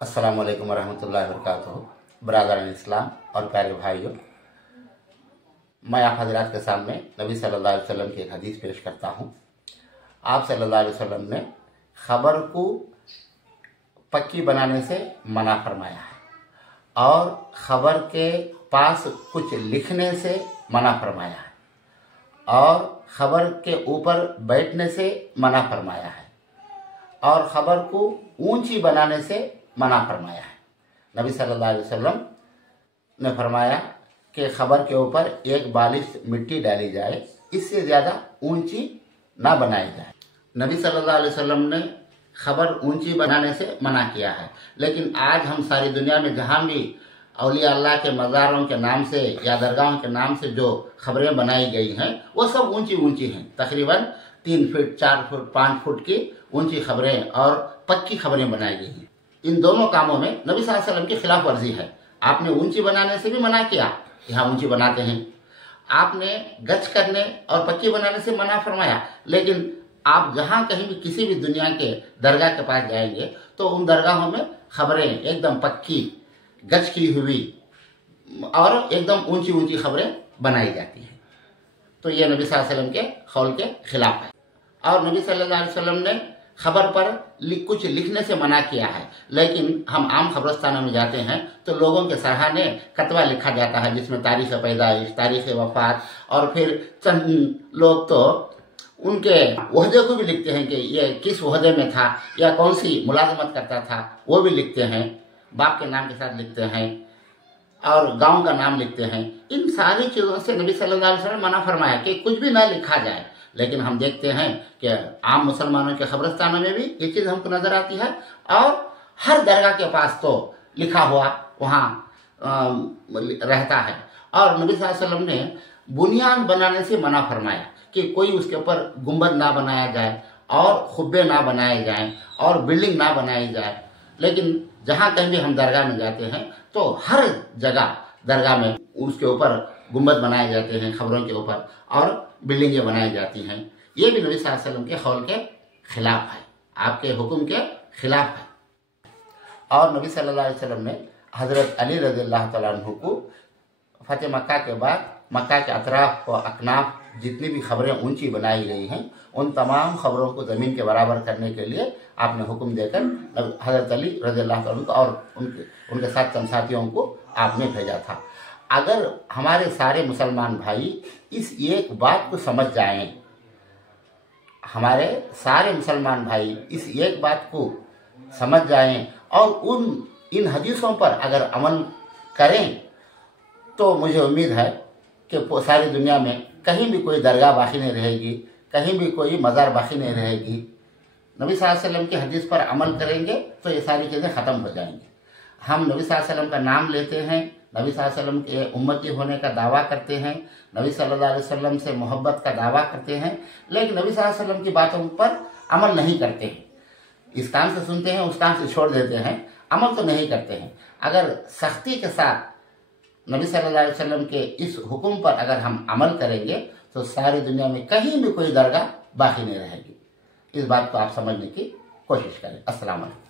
अस्सलामुअलैकुम वरहमतुल्लाहि वबरकातुहू। बरादरान इस्लाम और प्यारे भाइयों, मैं आप हजरात के सामने नबी सल्लल्लाहु अलैहि वसल्लम की एक हदीस पेश करता हूँ। आप सल्लल्लाहु अलैहि वसल्लम ने खबर को पक्की बनाने से मना फरमाया है और खबर के पास कुछ लिखने से मना फरमाया है और खबर के ऊपर बैठने से मना फरमाया है और खबर को ऊंची बनाने से मना फरमाया है। नबी सल्लल्लाहु अलैहि वसल्लम ने फरमाया कि खबर के ऊपर एक बालिश मिट्टी डाली जाए, इससे ज़्यादा ऊंची ना बनाई जाए। नबी सल्लल्लाहु अलैहि वसल्लम ने खबर ऊंची बनाने से मना किया है, लेकिन आज हम सारी दुनिया में जहाँ भी औलिया अल्लाह के मज़ारों के नाम से या दरगाहों के नाम से जो खबरें बनाई गई हैं वो सब ऊंची ऊंची हैं। तकरीबन 3 फुट 4 फुट 5 फुट की ऊंची खबरें और पक्की खबरें बनाई गई हैं। इन दोनों कामों में नबी सल्लल्लाहु अलैहि वसल्लम की खिलाफ वर्जी है। आपने ऊंची बनाने से भी मना किया कि हाँ ऊंची बनाते हैं, आपने गच करने और पक्की बनाने से मना फरमाया, लेकिन आप जहाँ कहीं भी किसी भी दुनिया के दरगाह के पास जाएंगे तो उन दरगाहों में खबरें एकदम पक्की गच की हुई और एकदम ऊंची ऊंची खबरें बनाई जाती हैं। तो ये नबी सल्लल्लाहु अलैहि वसल्लम के कौल के खिलाफ है। और नबी सल्लल्लाहु अलैहि वसल्लम ने खबर पर कुछ लिखने से मना किया है, लेकिन हम आम खबरस्तानों में जाते हैं तो लोगों के सराहने कतवा लिखा जाता है जिसमें तारीख पैदाइश, तारीख वफात और फिर चंद लोग तो उनके ओहदे को भी लिखते हैं कि ये किस ओहदे में था या कौन सी मुलाजमत करता था, वो भी लिखते हैं, बाप के नाम के साथ लिखते हैं और गांव का नाम लिखते हैं। इन सारी चीज़ों से नबी सल्लल्लाहु अलैहि वसल्लम मना फरमाया कि कुछ भी ना लिखा जाए, लेकिन हम देखते हैं कि आम मुसलमानों के कब्रिस्तानों में भी ये चीज़ हमको नजर आती है और हर दरगाह के पास तो लिखा हुआ वहाँ रहता है। और नबी सल्लल्लाहु अलैहि वसल्लम ने बुनियाद बनाने से मना फरमाया कि कोई उसके ऊपर गुंबद ना बनाया जाए और खुब्बे ना बनाए जाएं और बिल्डिंग ना बनाई जाए। लेकिन जहाँ कहीं भी हम दरगाह में जाते हैं तो हर जगह दरगाह में उसके ऊपर गुंबद बनाए जाते हैं, खबरों के ऊपर, और बिल्डिंगें बनाई जाती हैं। ये भी नबी सल्लल्लाहु अलैहि वसल्लम के कौल के खिलाफ है, आपके हुक्म के खिलाफ है। और नबी सल्लल्लाहु अलैहि वसल्लम ने हज़रत अली रज़ियल्लाहु तआला अन्हु को फतेह मक्का के बाद मक्का के अतराफ व अकनाफ जितनी भी खबरें ऊंची बनाई गई हैं उन तमाम खबरों को ज़मीन के बराबर करने के लिए आपने हुक्म देकर हज़रत अली रज़ियल्लाहु तआला अन्हु को और उनके साथ चंद साथियों को आपने भेजा था। अगर हमारे सारे मुसलमान भाई इस एक बात को समझ जाएं, हमारे सारे मुसलमान भाई इस एक बात को समझ जाएं और इन हदीसों पर अगर अमल करें तो मुझे उम्मीद है कि सारी दुनिया में कहीं भी कोई दरगाह बाकी नहीं रहेगी, कहीं भी कोई मज़ार बाकी नहीं रहेगी। नबी सल्लल्लाहु अलैहि वसल्लम की हदीस पर अमल करेंगे तो ये सारी चीज़ें ख़त्म हो जाएंगी। हम नबी सल्लल्लाहु अलैहि वसल्लम का नाम लेते हैं, नबी सल्लल्लाहु अलैहि वसल्लम के उम्मती होने का दावा करते हैं, नबी सल्लल्लाहु अलैहि वसल्लम से मोहब्बत का दावा करते हैं, लेकिन नबी सल्लल्लाहु अलैहि वसल्लम की बातों पर अमल नहीं करते हैं। इस कान से सुनते हैं, उस कान से छोड़ देते हैं, अमल तो नहीं करते हैं। अगर सख्ती के साथ नबी सल्लल्लाहु अलैहि वसल्लम के इस हुक्म पर अगर हम अमल करेंगे तो सारी दुनिया में कहीं भी कोई दरगाह बाकी नहीं रहेगी। इस बात को आप समझने की कोशिश करें। अस्सलाम वालेकुम।